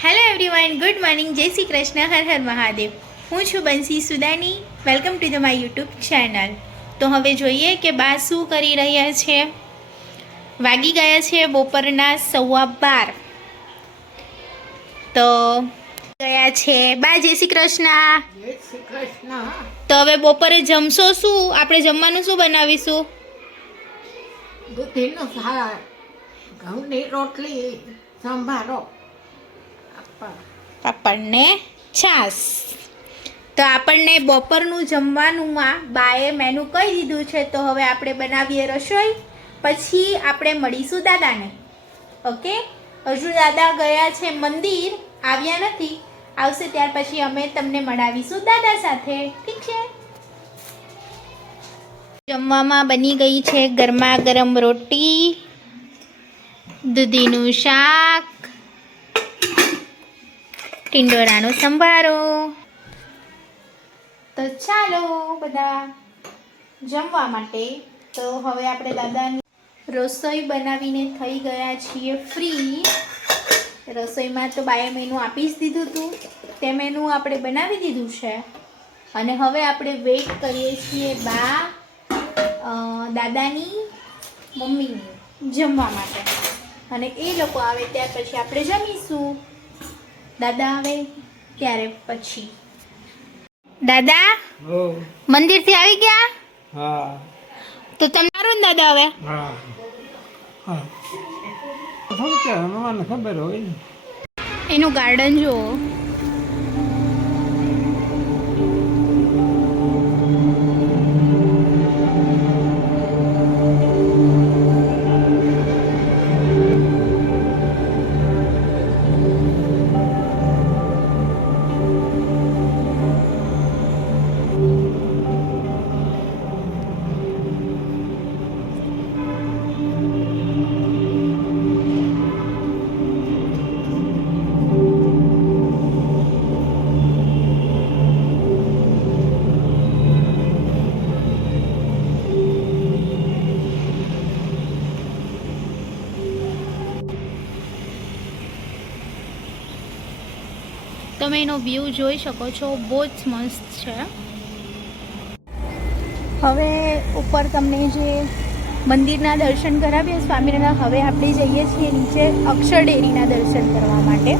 Hello everyone, good morning, જય શ્રી કૃષ્ણ, હર હર મહાદેવ. હું છું Bansi Sudani. Welcome to the my YouTube channel. તો હવે જોઈએ કે બા શું કરી રહ્યા છે. વાગી ગયા છે બપોરના 12:15. તો ગયા છે બા. જય શ્રી કૃષ્ણ. જય શ્રી કૃષ્ણ. તો હવે બપોરે જમશો શું? આપણે જમવાનું શું બનાવીશું? દૂધીનું શાક, ઘઉંની રોટલી, સંભારો, પાપડ ને છાશ. તો આપણને બપોરનું જમવાનુંમાં બાએ મેનુ કહી દીધું છે. તો હવે આપણે બનાવીએ રસોઈ, પછી આપણે મળીશું દાદાને. ઓકે, હજુ દાદા ગયા છે મંદિર, આવ્યા નથી. આવશે ત્યાર પછી અમે તમને મળાવીશું દાદા સાથે. ઠીક છે? જમવામાં બની ગઈ છે ગરમા ગરમ રોટી, દૂધીનું શાક, ટિંડોરાનો સંભારો. તો ચાલો બધા જમવા માટે. તો હવે આપણે દાદાની રસોઈ બનાવીને થઈ ગયા છીએ ફ્રી. રસોઈમાં તો બાએ મેનુ આપી જ દીધું હતું, તે મેનુ આપણે બનાવી દીધું છે. અને હવે આપણે વેઇટ કરીએ છીએ બા દાદાની મમ્મીની જમવા માટે. અને એ લોકો આવે ત્યાર પછી આપણે જમીશું. દાદા આવે ત્યારે પછી. દાદા મંદિરથી આવી ગયા? હા. તો તમારું ને દાદા હવે? હા. મને ખબર હોય ને. એનું ગાર્ડન જુઓ. તમે એનો વ્યૂ જોઈ શકો છો, બહુ જ મસ્ત છે. હવે ઉપર તમને જે મંદિરના દર્શન કરાવ્યા સ્વામિનારાયણ, હવે આપણે જઈએ છીએ નીચે અક્ષરડેરીના દર્શન કરવા માટે.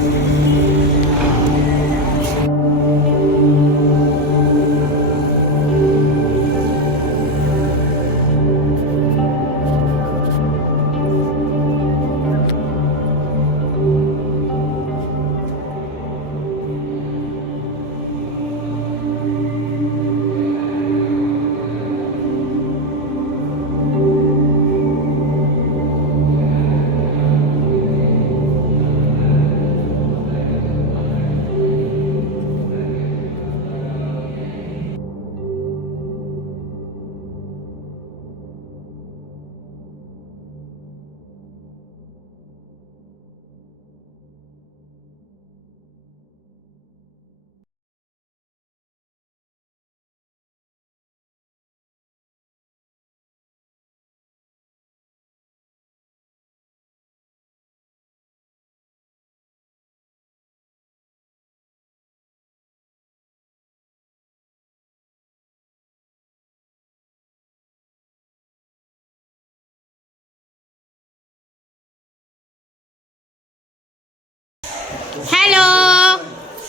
હેલો.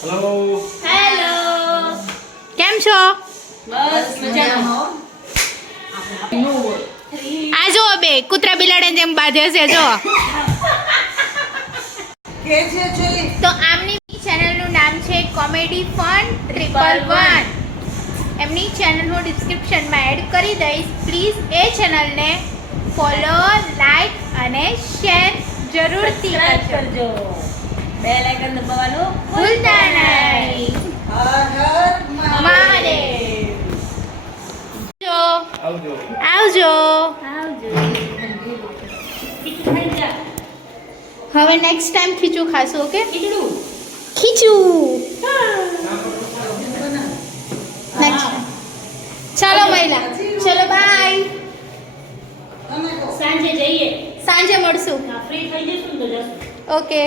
હેલો. હેલો. કેમ છો? બસ મજામાં. આ જો બે કૂતરા બિલાડીને જેમ બાંધે છે જો. તો આમની ચેનલનું નામ છે કોમેડી ફન 111. એમની ચેનલ હું ડિસ્ક્રિપ્શનમાં એડ કરી દઈશ. પ્લીઝ એ ચેનલને ફોલો, લાઈક અને શેર જરૂરથી કરજો. બેલ આઇકન દબાવવાનું ભૂલતા નહીં. હર હર મહાદેવ. આવજો. આવજો. હવે નેક્સ્ટ ટાઈમ ખીચું ખાશું. ઓકે? ખીચું. નેક્સ્ટ. ચાલો મહિલા, ચલો બાય. સાંજે જઈએ. સાંજે મળશું. ફ્રી થઈ જશું ને તો જશું. ઓકે.